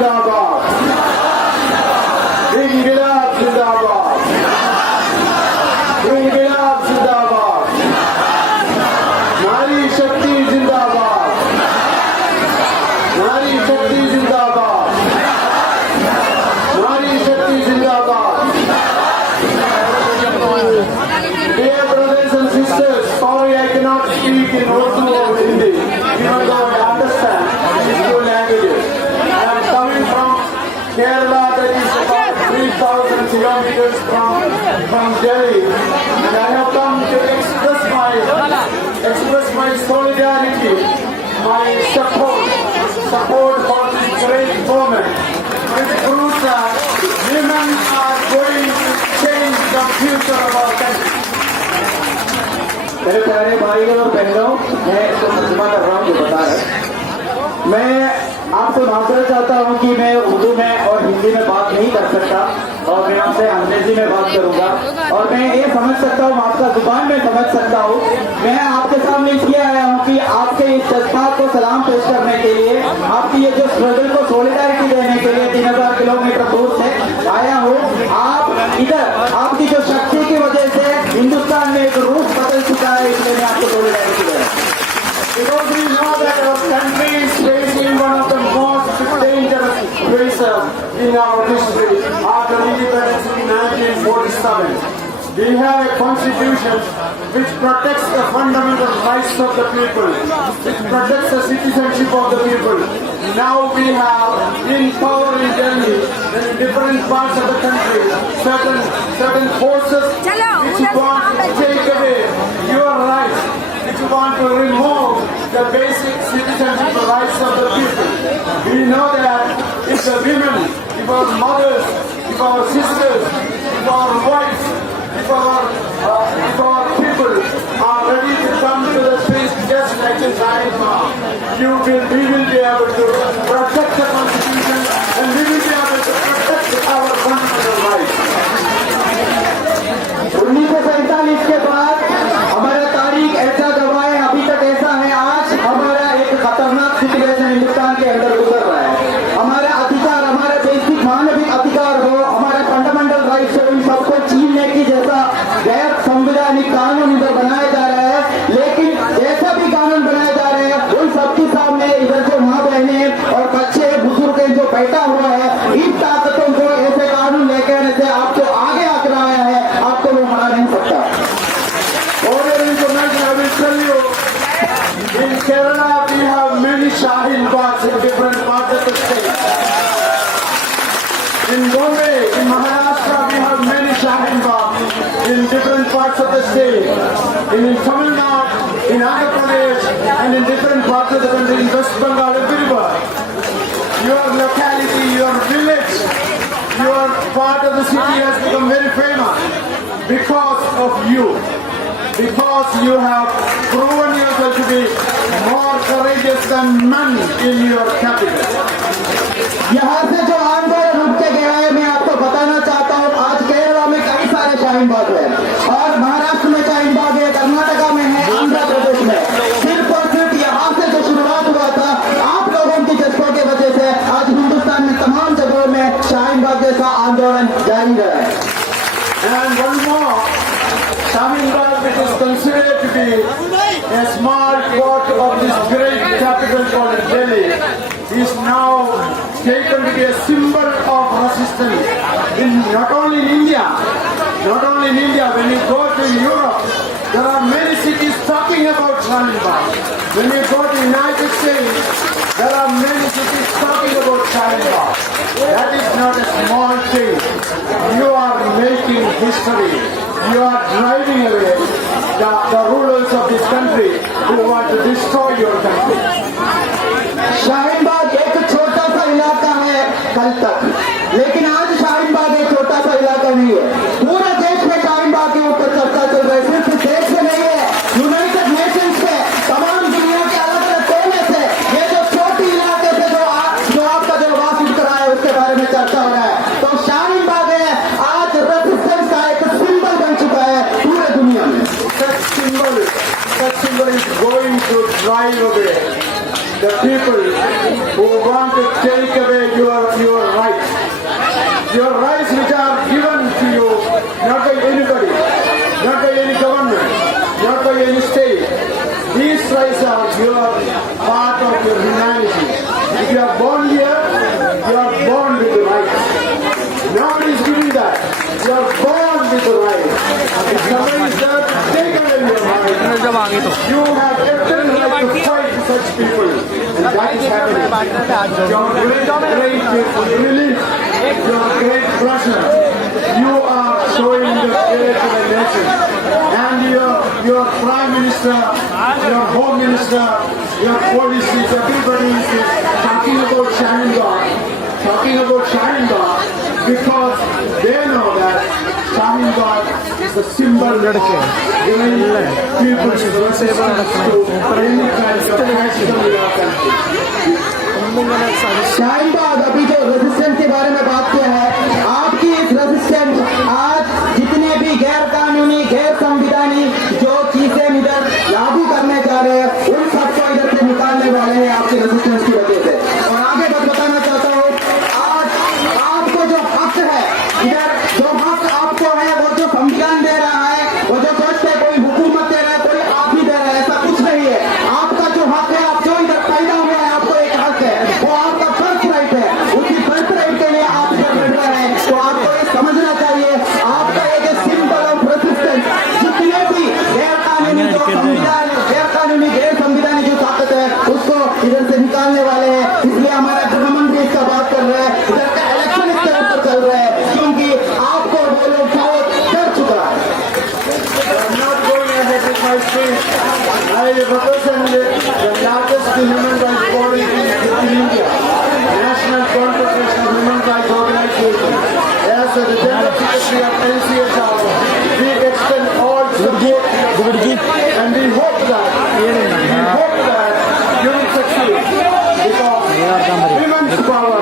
जिंदाबाद, इंकलाब जिंदाबाद, इंकलाब जिंदाबाद, नारी शक्ति जिंदाबाद, नारी शक्ति जिंदाबाद, नारी शक्ति जिंदाबाद। Dear brothers and sisters, sorry I cannot speak in Urdu or Hindi, even though I understand these two languages. I am coming from Kerala, that is about 3,000 kilometers from Delhi, and I have come to express my solidarity, my support for this great movement. It proves that women are going to change the future of our country. मेरे प्यारे भाइयों और बहनों, मैं इसको तर्जुमा कर रहा हूँ जो बता रहे। मैं आपसे माजरत चाहता हूँ कि मैं उर्दू में और हिंदी में बात नहीं कर सकता और मैं आपसे अंग्रेजी में बात करूंगा और मैं ये समझ सकता हूँ, आपका जुबान में समझ सकता हूँ। मैं आपके सामने इसलिए आया हूँ कि आपके इस जज्बात को सलाम पेश करने के लिए, आपकी ये जो स्ट्रगल को सॉलिडारिटी देने के लिए 3000 किलोमीटर दूर से आया हूँ। आप इधर आपकी जो शक्ति की वजह से हिंदुस्तान में एक रूप बदल चुका है, इसलिए मैं आपको सॉलिडारिटी दे रहा हूँ। Because we know that our country is facing one of the most dangerous phases in our history after independence in 1947. We have a constitution which protects the fundamental rights of the people, which protects the citizenship of the people. Now we have in power in Delhi and in different parts of the country certain forces which want to take away your rights, which want to remove the basic citizenship rights of the people. We know that if the women, if our mothers, if our sisters, if our wives, if our people are ready to come to the streets just like in China, we will be able to protect the constitution and we will be able to protect our fundamental rights. 1947 के बाद हमारा तारीख ऐसा गवाह है, अभी तक ऐसा है। आज हमारा एक खतरनाक सिचुएशन हिंदुस्तान के अंदर गुजर रहा है। हमारा अधिकार, हमारा बेसिक मानविक अधिकार हो, हमारा फंडामेंटल राइट्स हो, इन सबको छीनने की जैसा गैर संवैधानिक कानून इधर बनाया जा रहा है। लेकिन जैसा भी कानून बनाए जा रहे हैं उन सबके सामने इधर जो माँ बहने और बच्चे बुजुर्ग जो बैठा हुआ है, इन ताकतों को ऐसे कानून लेके आने से आपको आगे आकर आया है, आपको वो मना नहीं सकता। Order information, I will tell you, in Kerala we have many Shahin Baghs in different parts of the state. In Bombay, in Maharashtra we have many Shahin Baghs in different parts of the state. In Tamil Nadu, in Andhra Pradesh and in different parts of the country, in West Bengal, everywhere. Your locality, your village, your part of the city has become very famous because of you. Because you have proven yourself to be more courageous than men in your capital. यहाँ से जो आंदोलन रुक के गया है, मैं आपको बताना चाहता हूँ, आज केरला में कई सारे शाहीन बाग है और महाराष्ट्र में शाहीन बाग है, कर्नाटका में है, आंध्र प्रदेश में। सिर्फ और सिर्फ यहाँ से जो शुरुआत हुआ था आप लोगों की जज्बों की वजह से आज हिंदुस्तान में तमाम जगहों में शाहीन बाग जैसा आंदोलन जारी रहा है। And one more, Shahin Bagh, which is considered to be a small part of this great capital called Delhi, is now taken to be a symbol of resistance. Not only in India, when you go to Europe, there are many cities talking about Shahin Bagh. When you go to the United States, there are many cities talking about Shahin Bagh. That is not a small thing. You are making history. You are driving away the rulers of this country who want to destroy your country. Shaheen बाग एक छोटा सा इलाका है कल तक, लेकिन आज शाहीन बाग एक छोटा सा इलाका नहीं है। पूरे देश में शाहीन बाग के ऊपर चर्चा चल रही है। सिर्फ देश में नहीं है, यूनाइटेड नेशंस से, तमाम दुनिया के अलग अलग कोने से ये जो छोटी इलाके से जो आपका जो आवाज उठ रहा है उसके बारे में चर्चा हो रहा है। तो शाहीन बाग है आज रेजिस्टेंस का एक सिंबल बन चुका है पूरे दुनिया में। That symbol is going to drive away the people who want to take away your जब आ गए तो You have every right to fight such people. And that is happening. Your great pleasure. You are showing your care to the nation. And your Prime Minister, your Home Minister, your policies, everybody is talking about Shahin Bagh because they know that Shahin Bagh is a symbol of giving people's resistance to any kind of fascism in our country. Shaheen बाग अभी जो रेजिस्टेंस के बारे में बात किया है, आपकी इस रेजिस्टेंस आज जितने भी गैर कानूनी गैर संविधानिक जो चीजें इधर लागू करने जा रहे हैं उन सबको इधर से निकालने वाले हैं आपकी रेजिस्टेंस की वजह से। और आगे बस बताना चाहता हूँ, आज आपको जो हक है इधर, जो हक आपको है वो जो संविधान दे रहा है, वो जो सोचते कोई हुकूमत दे रहा है कोई आप ही दे रहा है, ऐसा कुछ नहीं है। आपका जो हक है, आप जो इधर पैदा हुआ है, आपको एक हक है, वो आपका फर्स्ट राइट है। उसी फर्स्ट राइट के लिए आप इधर बैठ रहे हैं, तो आपको ये समझना चाहिए आपका एक सिंबल ऑफ रेजिस्टेंस जितने भी गैर कानूनी जो संविधान, गैर कानूनी गैर संविधानिक जो ताकत है उसको इधर से निकालने वाले हैं। इसलिए हमारा गृहमंत्री इसका बात कर रहा है, इधर का इलेक्शन इस तरह पर चल रहा है क्योंकि आपको वो लोग बहुत डर चुका है। I'm not going ahead with my speech. I represent the largest human rights body in India, National Confederation of Human Rights Organization. As the General Secretary of NCHR, we extend all support and we hope that you will succeed because women's power